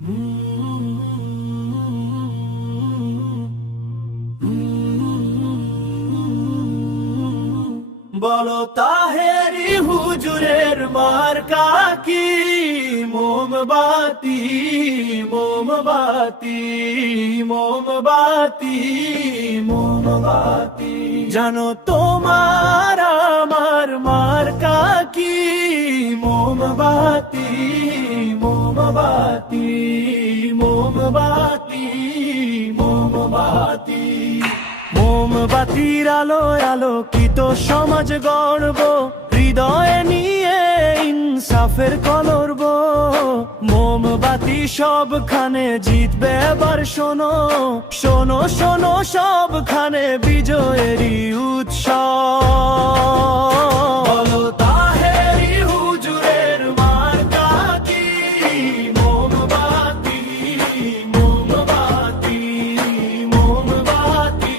বলো তাহেরি হুজুরের মার্কা কি? মোমবাতি মোমবাতি মোমবাতি মোমবাতি। জানো তোমার আমার মার্কা কি? মোমবাতি মোমবাতি মোমবাতি মোমবাতি। মোমবাতির আলোয় আলোকিত সমাজ গড়ব, হৃদয়ে নিয়ে ইনসাফের কলরব। মোমবাতি সবখানে জিতবে এবার, শোনো শোনো শোনো সবখানে বিজয়েরই উৎসব। বলো তাহেরি হুজুরের মার্কা কি? মোমবাতি মোমবাতি মোমবাতি।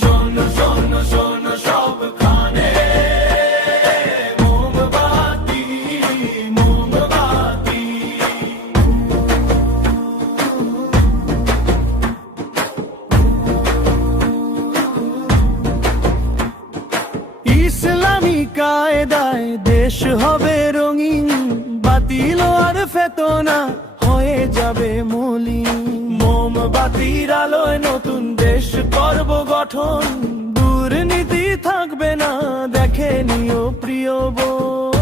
শোনো শোনো শোনো সবখানে মোমবাতি মোমবাতি। ইসলামী কায়দায় দেশ হবে রঙিন, বাতিল আর ফেতনা হয়ে যাবে মলিন। মোমবাতির আলোয় নতুন দেশ করব গঠন, দুর্নীতি থাকবে না দেখে নিও প্রিয় বোন।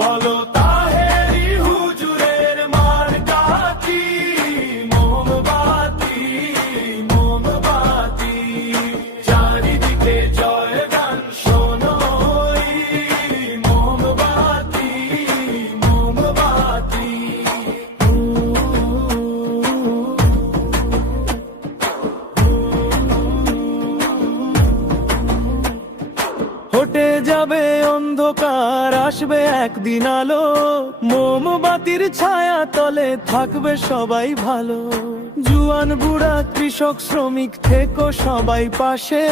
বলো তাহেরি হুজুরের মার্কা কি? মোমবাতি মোমবাতি। চারিদিকে জয় গান শোনো, মোমবাতি মোমবাতি। হটে যাবে অন্ধকার, আসবে একদিন আলো, মোমবাতির ছায়া তলে থাকবে সবাই ভালো। জুয়ান বুড়া কৃষক শ্রমিক থেকো সবাই পাশে,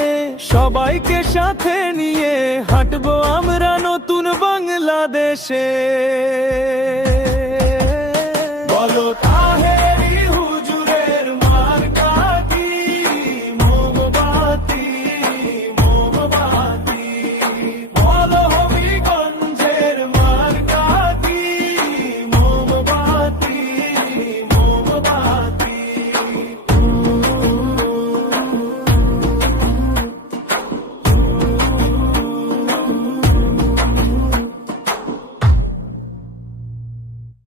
সবাইকে সাথে নিয়ে হাঁটবো আমরা নতুন বাংলাদেশে।